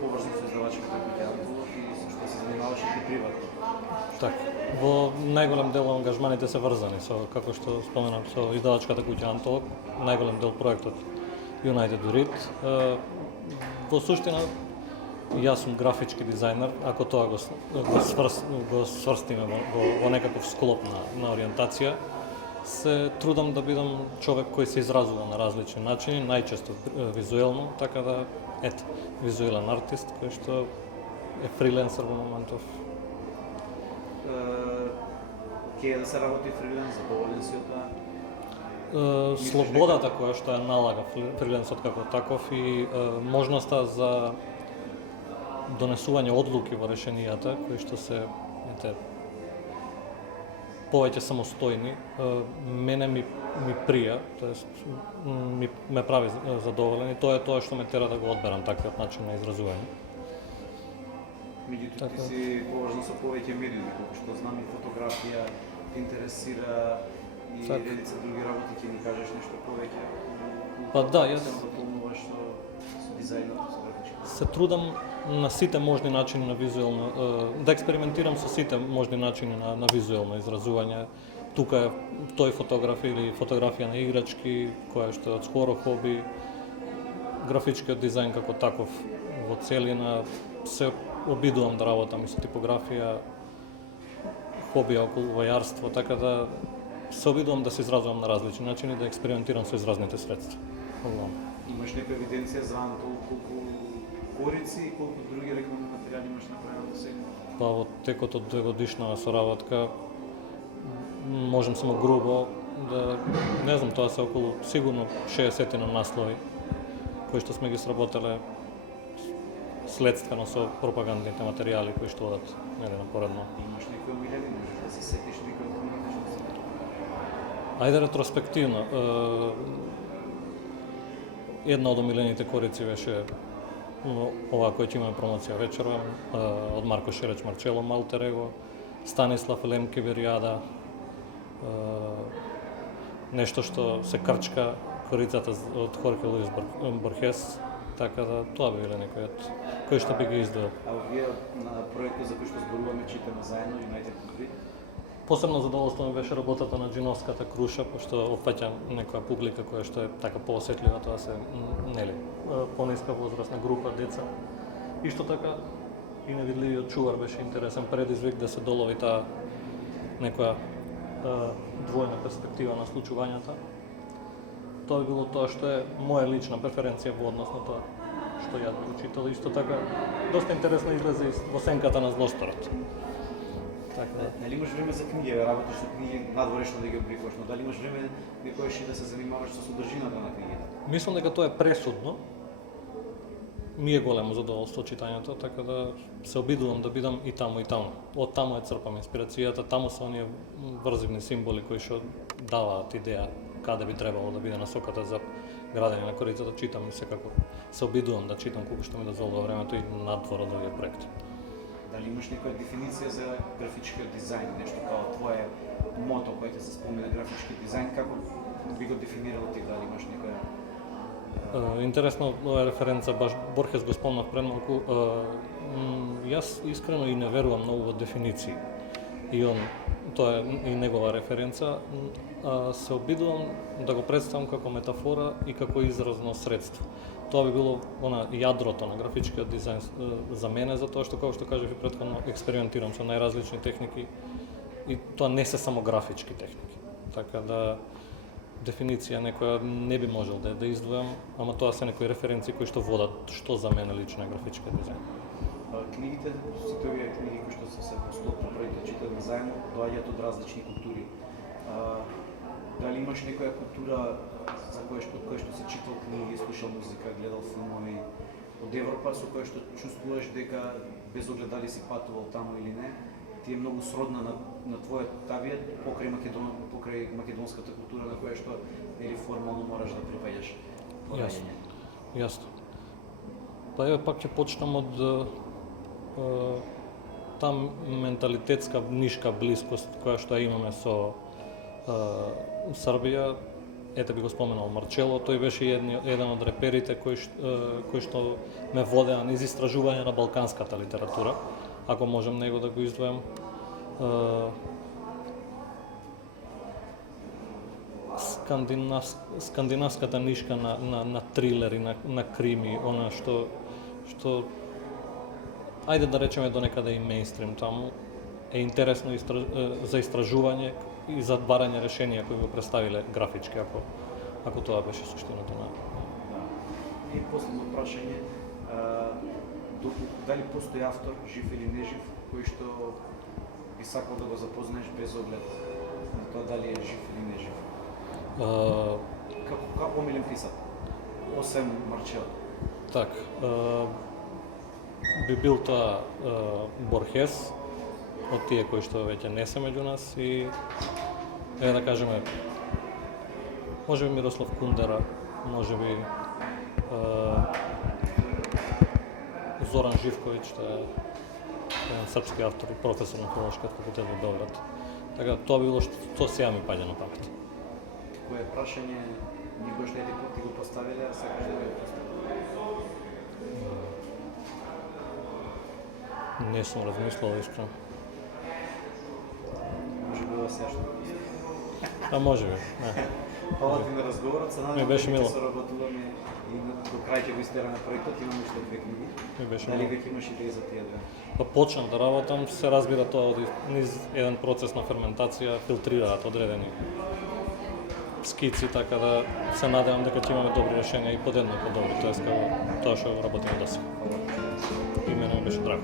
поврзано со издавачката куќа Антолов и со што се занимаваш и ти приватно? Така, во најголем дел ангажманите се врзани со, како што споменам, со издавачката куќа Антолог, најголем дел проектот United to Read. Во суштина, јас сум графички дизајнер, ако тоа го сврстиме во некаков склоп на ориентација, се трудам да бидам човек кој се изразува на различни начини, најчесто визуелно, така да, визуелен артист кој што е фриленсер во моментов. Ке да се работи фриленс, задоволен си од тоа? Слободата која што ја налага фриленсот како таков и можноста за донесување одлуки во решенијата кои што се повеќе самостојни, мене ми прија, тоест ме прави задоволен и тоа е тоа што ме тера да го одберам таквиот начин на изразување. Меѓутоа ти си поврзан со повеќе медиуми, колку што знам и фотографија, те интересира и редица други работи, ќе ни кажеш нешто повеќе? Па да, јас се дополнуваш со дизајнот, со графичката. Се трудам на сите можни начини на визуелно, да експериментирам со сите можни начини на визуелно изразување. Тука е тој фотографија или фотографија на играчки, која што е од скоро хоби, графичкиот дизајн како таков во целина, се обидувам да работам и со типографија, хобија околу војарство, така да се обидувам да се изразувам на различни начини, да експериментирам со изразните средства. Имаш нека евиденција за Антол, колку корици и колку други рекламни материјали имаш направено до сега? Па во текот од 2-годишна соработка можам само грубо да, не знам, тоа се околу сигурно 60 на наслови кои што сме ги сработеле следствено со пропагандните материјали кои што одат напоредно. Имаш некои омилени, можеш да се сетиш некои од книгите што се? Ајде ретроспективно. Една од омилените корици беше ова кој ќе имаме промоција вечерва, од Марко Шереч Марчело Малтерего, Станислав Лемке Веријада, нешто што се крчка, корицата од Хорхе Луис Борхес, така да тоа би биле некои од кои што би ги издвоил. А вие на проектот за кој што зборуваме читаме заедно United to Read? Посебно задоволство ми беше работата на Джиновската круша, пошто опфаќа некоја публика која што е така поосетлива, тоа се пониска возрастна група деца. Исто така и Невидливиот чувар беше интересен предизвик да се долови таа некоја двојна перспектива на случувањата. Тоа би било тоа што е моја лична преференција во однос на тоа што ја би читал. Исто така доста интересно излезе и во сенката на злосторот. Дали имаш време за книги, работиш со книги надворешно да ги обликуваш, но дали имаш време некојаш и да се занимаваш со содржината на книгите? Мислам дека тоа е пресудно. Ми е големо задоволство читањето, така да се обидувам да бидам и таму и таму. Од таму е црпам инспирацијата, таму се оние врзивни символи кои што даваат идеја каде би требало да биде насоката за градење на корицата. Читам и секако се обидувам да читам колку што ми дозволува времето и надвор од овие проекти. Дали имаш некоја дефиниција за графичкиот дизајн, нешто као твое мото кој ќе се спомне графички дизајн, како би го дефинирал ти, дали имаш некоја? Интересно, ова референца, баш Борхес го спомнав пред малку, јас искрено и не верувам многу во дефиниции. И тоа е и негова референца, се обидувам да го представам како метафора и како изразно средство. Тоа би било јадрото на графичкиот дизајн за мене, затоа што, како што кажав и претходно, експериментирам со најразлични техники и тоа не се само графички техники. Така да дефиниција некоја не би можел да издвојам, ама тоа се некои референции кои што водат што за мене лично е графичкиот дизајн. Книгите, сите овие книги кои што се во склоп на проектот читаме заедно, доаѓаат од различни култури. Дали имаш некоја култура за кој што си читал книги, слушал музика, гледал филмови од Европа, со кој што чувствуваш дека без огледали си патувал таму или не, ти е многу сродна на твојот табијат покрај македонската култура на која што формално мораш да припаѓаш? Јасно. Па еве пак ќе почнам од таа менталитетска нишка блискост која што ја имаме со Србија, ете би го споменал Марчело, тој беше еден од реперите кои што ме водеа низ истражување на балканската литература, ако можем него да го издвојам. Скандинавската нишка на трилери, на крими, она што ајде да речеме до некаде и мејнстрим таму, е интересно за истражување и за барање решенија кои го представиле графички, ако тоа беше суштината на... И последно прашање, дали постои автор, жив или нежив, кој што би сакал да го запознаеш без оглед на тоа дали е жив или нежив? Како омилен писател, освен Марчело? Так, би бил тоа Борхес, од тие кои што веќе не се меѓу нас и да кажеме можеби Мирослав Кундера, можеби Зоран Живковиќ, што е еден српски автор и професор на Филолошкиот факултет во Белград. Така тоа било што сега ми паѓа на памет. Кое прашање никој што ти го поставиле, а сакаш да го поставиш? Не сум размислил искрено. Може би ова сега што Можеби, не. Фала ти на разговорот, се надевам беше мило. ќе соработуваме и до крај ќе го истераме проектот, имаме уште 2 книги. Ми беше Дали мило. веќе имаш идеи за тие две? Па почнав да работам, се разбира тоа низ еден процес на ферментација, филтрираат одредени скици, така да се надевам дека ќе имаме добри решенија и подеднакво добри, тоа што работиме досега. Фала ти. И мене ми беше драго.